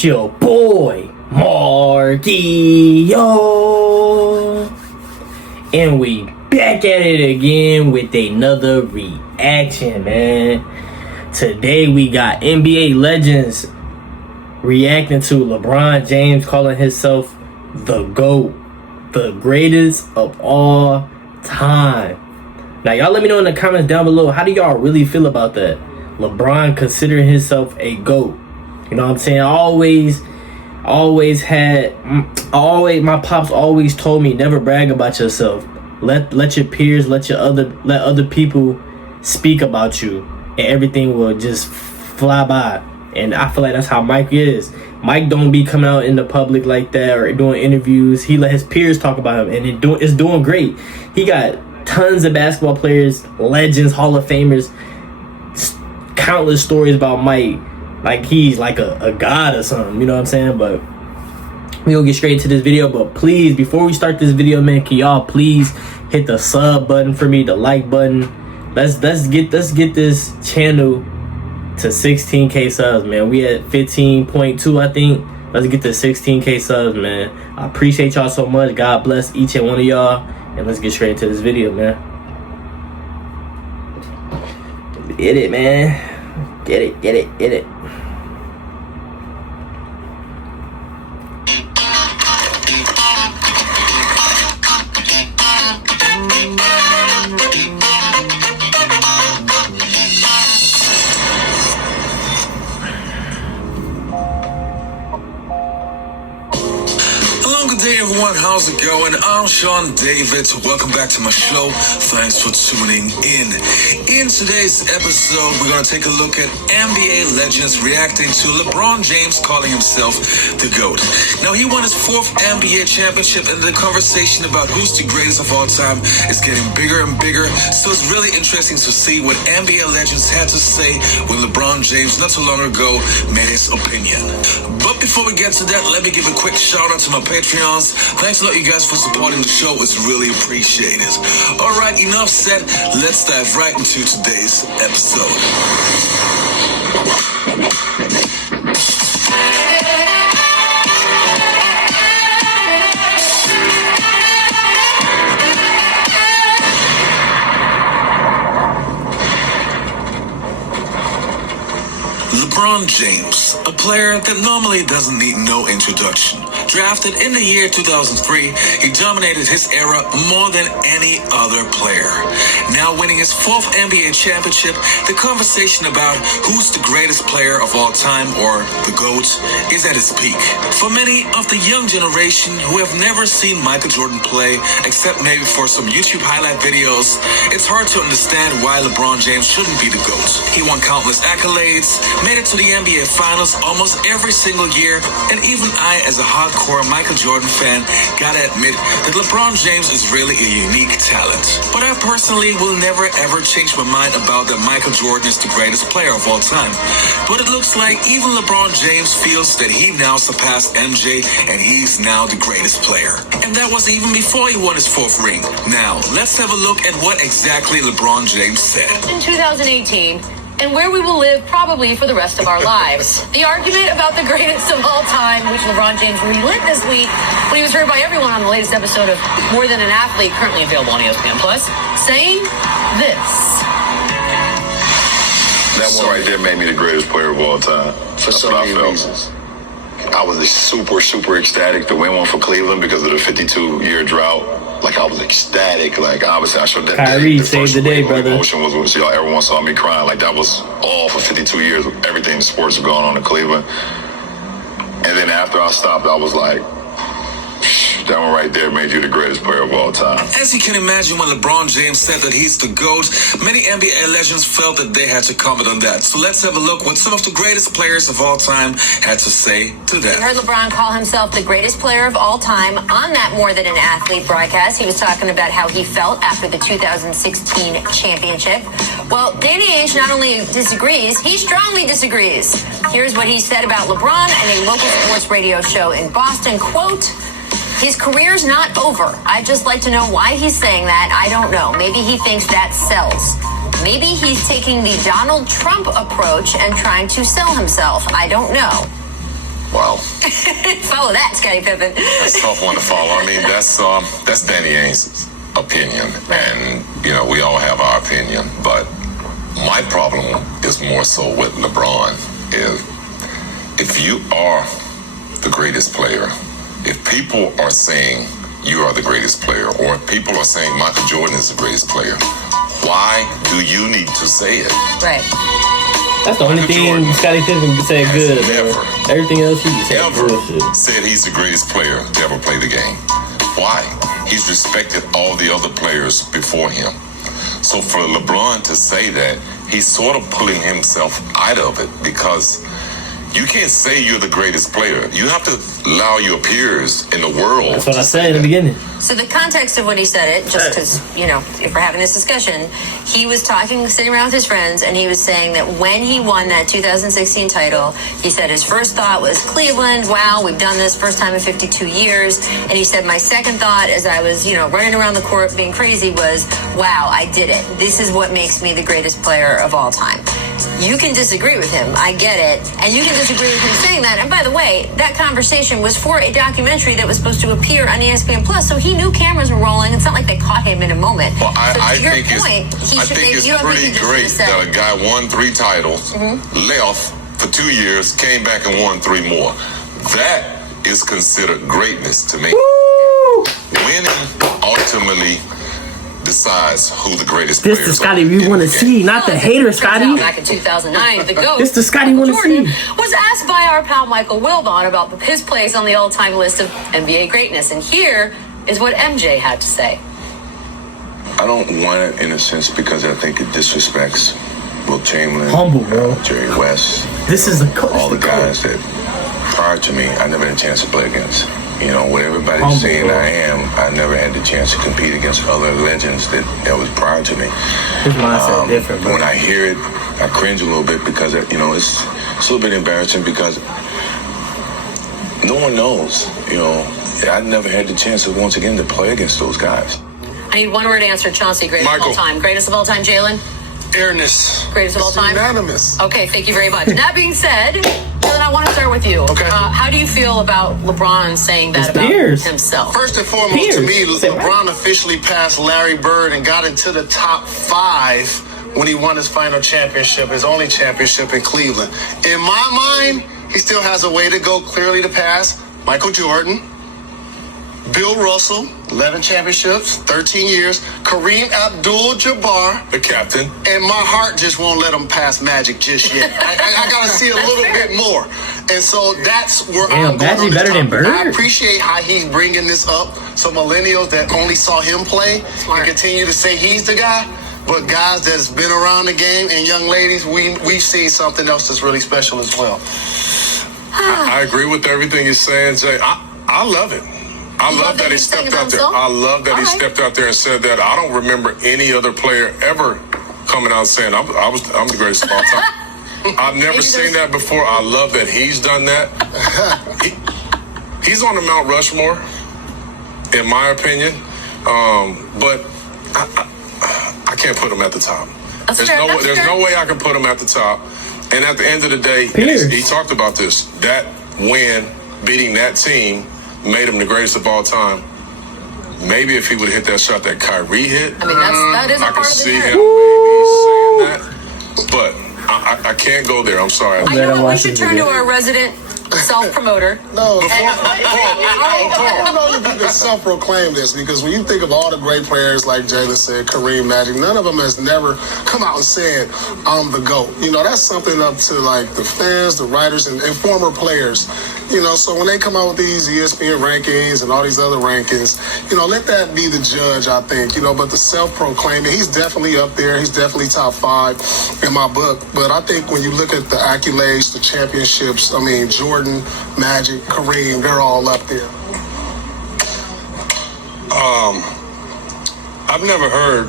It's your boy, Marky, and we back at it again with another reaction, man. Today we got NBA legends reacting to LeBron James calling himself the GOAT, the greatest of all time. Now, y'all let me know in the comments down below, how do y'all really feel about that? LeBron considering himself a GOAT. You know what I'm saying? My pops always told me, never brag about yourself. Let your peers, let other people speak about you, and everything will just fly by. And I feel like that's how Mike is. Mike don't be coming out in the public like that or doing interviews. He let his peers talk about him, and it's doing great. He got tons of basketball players, legends, Hall of Famers, countless stories about Mike. Like he's like a god or something, you know what I'm saying? But we gonna get straight into this video. But please, before we start this video, man, can y'all please hit the sub button for me, the like button. Let's get this channel to 16k subs, man. We at 15.2, I think. Let's get to 16k subs, man. I appreciate y'all so much. God bless each and one of y'all. And let's get straight into this video, man. Get it, man. Get it. Good day, everyone. How's it going? I'm Sean David. Welcome back to my show. Thanks for tuning in. In today's episode, we're going to take a look at NBA legends reacting to LeBron James calling himself the GOAT. Now, he won his 4th NBA championship, and the conversation about who's the greatest of all time is getting bigger and bigger. So it's really interesting to see what NBA legends had to say when LeBron James not too long ago made his opinion. But before we get to that, let me give a quick shout out to my Patreons. Thanks a lot, you guys, for supporting the show. It's really appreciated. All right, enough said. Let's dive right into today's episode. LeBron James, a player that normally doesn't need no introduction. Drafted in the year 2003, he dominated his era more than any other player. Now winning his 4th NBA championship, the conversation about who's the greatest player of all time, or the GOAT, is at its peak. For many of the young generation who have never seen Michael Jordan play, except maybe for some YouTube highlight videos, it's hard to understand why LeBron James shouldn't be the GOAT. He won countless accolades, made it to the NBA Finals almost every single year, and even I, as a hardcore Michael Jordan fan, gotta admit that LeBron James is really a unique talent. But I personally will never ever change my mind about that Michael Jordan is the greatest player of all time. But it looks like even LeBron James feels that he now surpassed MJ and he's now the greatest player. And that was even before he won his 4th ring. Now, let's have a look at what exactly LeBron James said. In 2018, and where we will live probably for the rest of our lives. The argument about the greatest of all time, which LeBron James relit this week when he was heard by everyone on the latest episode of More Than an Athlete, currently available on ESPN+, saying this. That one right there made me the greatest player of all time. For so many reasons. I was super ecstatic to win one for Cleveland because of the 52-year drought. Like, I was ecstatic. Like, obviously, I showed that Kyrie saved the day, brother. Emotion was when everyone saw me crying. Like, that was all for 52 years. Everything in sports was going on in Cleveland. And then after I stopped, I was like, that one right there made you the greatest player of all time. As you can imagine, when LeBron James said that he's the GOAT, many NBA legends felt that they had to comment on that. So let's have a look what some of the greatest players of all time had to say to that. We heard LeBron call himself the greatest player of all time on that More Than an Athlete broadcast. He was talking about how he felt after the 2016 championship. Well, Danny Ainge not only disagrees, he strongly disagrees. Here's what he said about LeBron in a local sports radio show in Boston. Quote, "His career's not over. I'd just like to know why he's saying that. I don't know. Maybe he thinks that sells. Maybe he's taking the Donald Trump approach and trying to sell himself. I don't know." Wow. Follow that, Scottie Pippen. That's a tough one to follow. I mean, that's Danny Ainge's opinion, and we all have our opinion. But my problem is more so with LeBron. If you are the greatest player, if people are saying you are the greatest player, or if people are saying Michael Jordan is the greatest player, why do you need to say it? Right. That's the only thing Scottie Pippen can say good. Never, everything else he can say ever said he's the greatest player to ever play the game. Why? He's respected all the other players before him. So for LeBron to say that, he's sort of pulling himself out of it, because you can't say you're the greatest player. You have to allow your peers in the world. That's what I said in the beginning. So the context of when he said it, just because, if we're having this discussion, he was sitting around with his friends, and he was saying that when he won that 2016 title, he said his first thought was Cleveland, wow, we've done this first time in 52 years. And he said, my second thought as I was, running around the court being crazy was, wow, I did it. This is what makes me the greatest player of all time. You can disagree with him. I get it. And you can disagree with him saying that. And by the way, that conversation was for a documentary that was supposed to appear on ESPN Plus. So he knew cameras were rolling. It's not like they caught him in a moment. Well, I so think it's pretty great that a guy won 3 titles, left for 2 years, came back and won 3 more. That is considered greatness to me. Woo! Winning ultimately decides who the greatest player is. This the Scottie we want to see, not the hater Scottie. Back in 2009, the GOAT, This the Scottie want to see. was asked by our pal Michael Wilbon about his place on the all-time list of NBA greatness. And here is what MJ had to say. I don't want it in a sense because I think it disrespects Will Chamberlain, Humble, bro. Jerry West. This is all the guys that prior to me I never had a chance to play against. What everybody's Humble, saying bro. I am, I never had the chance to compete against other legends that was prior to me. His mindset different, bro. When I hear it, I cringe a little bit because it's a little bit embarrassing because no one knows. I never had the chance to once again to play against those guys. I need one word answer, Chauncey. Greatest of all time. Greatest of all time, Jalen? Airness. Greatest of all time? Unanimous. Okay, thank you very much. That being said, Jalen, I want to start with you. Okay. How do you feel about LeBron saying that about himself? First and foremost, to me, LeBron officially passed Larry Bird and got into the top 5 when he won his final championship, his only championship in Cleveland. In my mind, he still has a way to go clearly to pass Michael Jordan, Bill Russell, 11 championships, 13 years, Kareem Abdul-Jabbar, The captain. and my heart just won't let him pass Magic just yet. I got to see a little bit more. And so that's where I'm going Magic on this better than topic. Bird? I appreciate how he's bringing this up so millennials that only saw him play can continue to say he's the guy. But guys that's been around the game and young ladies, we've seen something else that's really special as well. I agree with everything you're saying, Jay. I love it. I love that he stepped out there. I love that he stepped out there and said that. I don't remember any other player ever coming out saying I'm the greatest of all time. I've never seen that before. I love that he's done that. He's on the Mount Rushmore, in my opinion, but I can't put him at the top. There's no way I can put him at the top. And at the end of the day, he talked about this. That win, beating that team, made him the greatest of all time. Maybe if he would have hit that shot that Kyrie hit, that is a I part could of the see narrative. him maybe saying that. But I can't go there. I'm sorry. I know what we should turn to our resident self-promoter. No, I don't know if you can self-proclaim this because when you think of all the great players like Jalen said, Kareem, Magic, none of them has never come out and said, I'm the GOAT. That's something up to like the fans, the writers, and former players. So when they come out with these ESPN rankings and all these other rankings, let that be the judge, I think. But the self-proclaiming, he's definitely up there. He's definitely top 5 in my book. But I think when you look at the accolades, the championships, Jordan, Magic, Kareem, they're all up there. I've never heard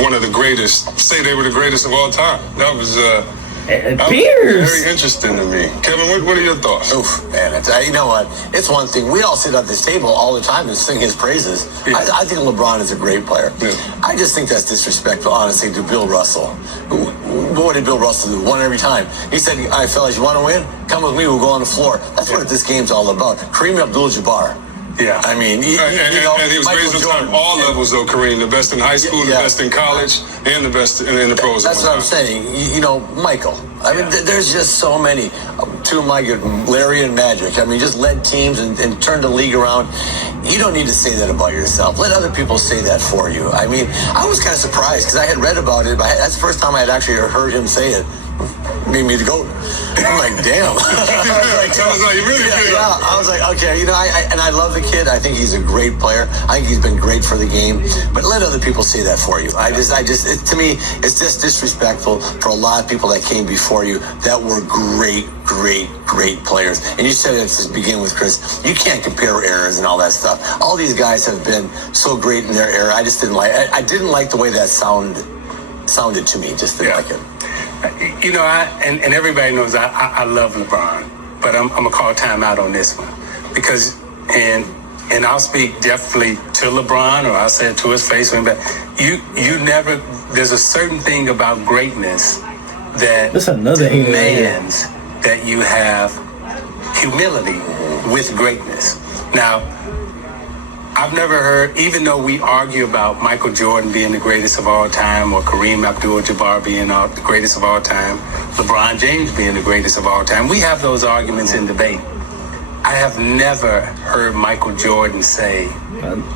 one of the greatest say they were the greatest of all time. That was Pierce. Very interesting to me. Kevin, what are your thoughts? Oof, man, you know what? It's one thing. We all sit at this table all the time and sing his praises. Yeah. I think LeBron is a great player. Yeah. I just think that's disrespectful, honestly, to Bill Russell. What did Bill Russell do? Won every time. He said, all right, fellas, you want to win? Come with me, we'll go on the floor. That's what this game's all about. Kareem Abdul-Jabbar. Yeah. I mean, and he was greatest on all levels, though, Kareem. The best in high school, the best in college, and the best in the pros. That's what I'm saying. Michael. I mean, there's just so many. Two of my good, Larry and Magic. I mean, just led teams and turned the league around. You don't need to say that about yourself. Let other people say that for you. I mean, I was kind of surprised because I had read about it, but that's the first time I had actually heard him say it. Made me the GOAT. I'm like, damn. Sounds like you really feel. Yeah, I was like, okay, I love the kid. I think he's a great player. I think he's been great for the game. But let other people say that for you. To me, it's just disrespectful for a lot of people that came before you that were great players. And you said it to begin with, Chris. You can't compare eras and all that stuff. All these guys have been so great in their era. I just didn't like. I didn't like the way that sounded to me. Just didn't like it. And everybody knows I love LeBron, but I'm gonna call timeout on this one because and I'll speak definitely to LeBron, or I'll say it to his face. But you never. There's a certain thing about greatness that That's another demands that you have humility with greatness. Now, I've never heard, even though we argue about Michael Jordan being the greatest of all time or Kareem Abdul-Jabbar being the greatest of all time, LeBron James being the greatest of all time, we have those arguments in debate. I have never heard Michael Jordan say,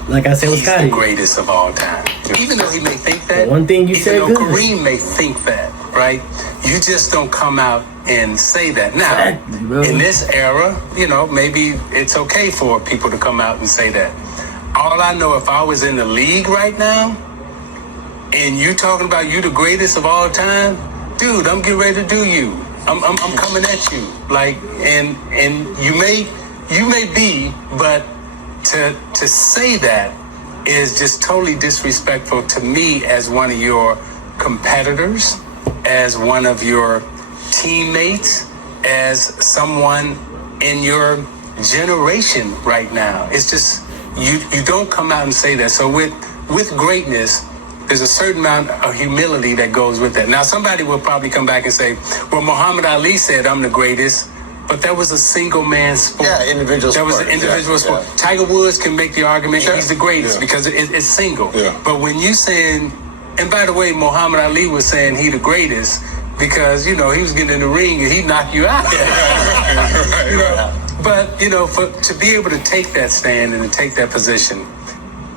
like I said with he's Scotty, the greatest of all time. Even though he may think that, one thing you even said though good. Kareem may think that, right? You just don't come out and say that. Now, Exactly, bro. in this era, maybe it's okay for people to come out and say that. All I know, if I was in the league right now, and you talking about you the greatest of all time, dude, I'm getting ready to do you. I'm coming at you. Like, and you may be, but to say that is just totally disrespectful to me as one of your competitors, as one of your teammates, as someone in your generation right now. It's just, you don't come out and say that. So with greatness, there's a certain amount of humility that goes with that. Now, somebody will probably come back and say, well, Muhammad Ali said I'm the greatest, but that was a single man sport. Yeah, individual sport. That was an individual sport. Yeah. Tiger Woods can make the argument he's the greatest because it's single. Yeah. But when you saying, and by the way, Muhammad Ali was saying he the greatest because, he was getting in the ring and he knocked you out. Right. But, to be able to take that stand and to take that position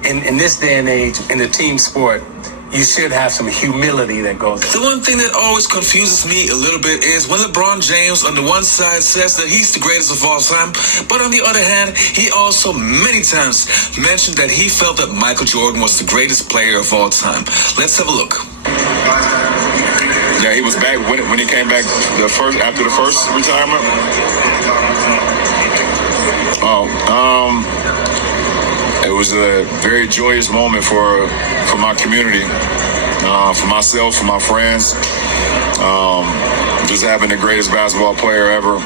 in this day and age in the team sport, you should have some humility that goes. The one thing that always confuses me a little bit is when LeBron James on the one side says that he's the greatest of all time, but on the other hand, he also many times mentioned that he felt that Michael Jordan was the greatest player of all time. Let's have a look. Yeah, he was back when he came back after the first retirement. It was a very joyous moment for my community, for myself, for my friends. Just having the greatest basketball player ever,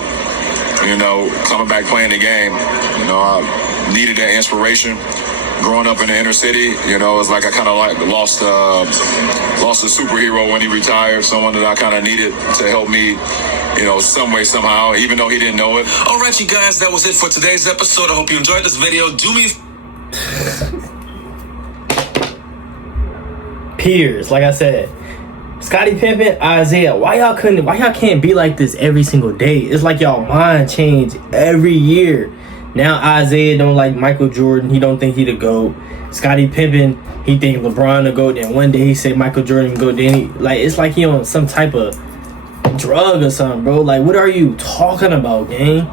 coming back playing the game. I needed that inspiration. Growing up in the inner city, it's like I kind of lost a superhero when he retired. Someone that I kind of needed to help me, some way, somehow, even though he didn't know it. All right, you guys, that was it for today's episode. I hope you enjoyed this video. Do me Peers, like I said, Scottie Pippen, Isaiah, why y'all can't be like this every single day? It's like y'all mind change every year. Now Isaiah don't like Michael Jordan. He don't think he the GOAT. Scottie Pippen, he think LeBron the GOAT. Then one day he say Michael Jordan the GOAT. Then it's like he on some type of drug or something, bro. Like, what are you talking about, gang?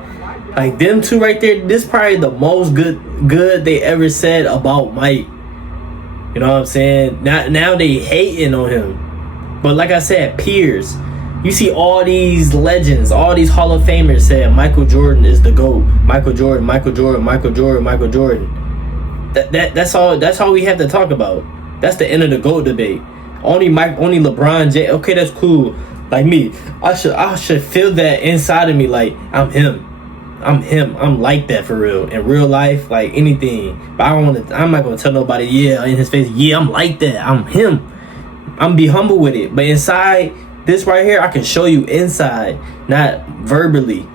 Like, them two right there, this probably the most good they ever said about Mike. You know what I'm saying? Now they hating on him. But like I said, peers, you see all these legends, all these Hall of Famers saying Michael Jordan is the GOAT. Michael Jordan, Michael Jordan, Michael Jordan, Michael Jordan. That's all we have to talk about. That's the end of the GOAT debate. Only LeBron James. Okay, that's cool. Like me, I should feel that inside of me. Like I'm him. I'm like that for real. In real life, like anything. But I'm not gonna tell nobody, yeah, in his face, yeah, I'm like that. I'm him. I'm be humble with it. But inside, this right here, I can show you inside, not verbally.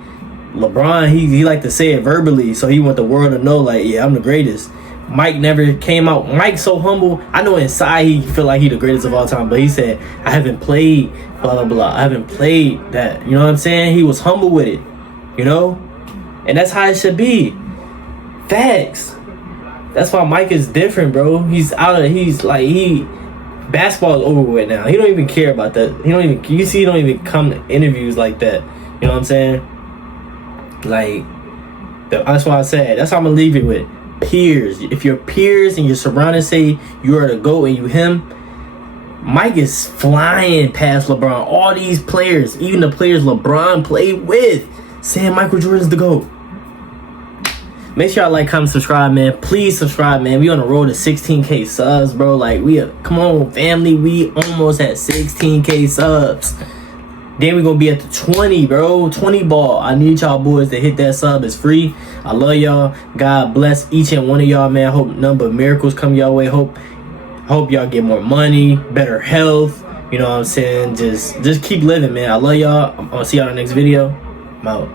LeBron, he like to say it verbally, so he want the world to know, like, yeah, I'm the greatest. Mike never came out. Mike's so humble. I know inside he feel like he the greatest of all time, but he said, I haven't played blah, blah, blah. I haven't played that. You know what I'm saying? He was humble with it, you know? And that's how it should be. Facts. That's why Mike is different, bro. Basketball is over with now. He don't even care about that. He don't even come to interviews like that. You know what I'm saying? Like, that's why I said, that's how I'm gonna leave it with. Peers. If your peers and your surroundings say you are the GOAT and you him, Mike is flying past LeBron. All these players, even the players LeBron played with, saying Michael Jordan's the GOAT. Make sure y'all like, comment, subscribe, man. Please subscribe, man. We on the road to 16K subs, bro. Like, come on, family. We almost at 16K subs. Then we gonna be at the 20, bro. 20 ball. I need y'all boys to hit that sub. It's free. I love y'all. God bless each and one of y'all, man. Hope none but miracles come your way. Hope y'all get more money, better health. You know what I'm saying? Just keep living, man. I love y'all. I'm gonna see y'all in the next video. I'm out.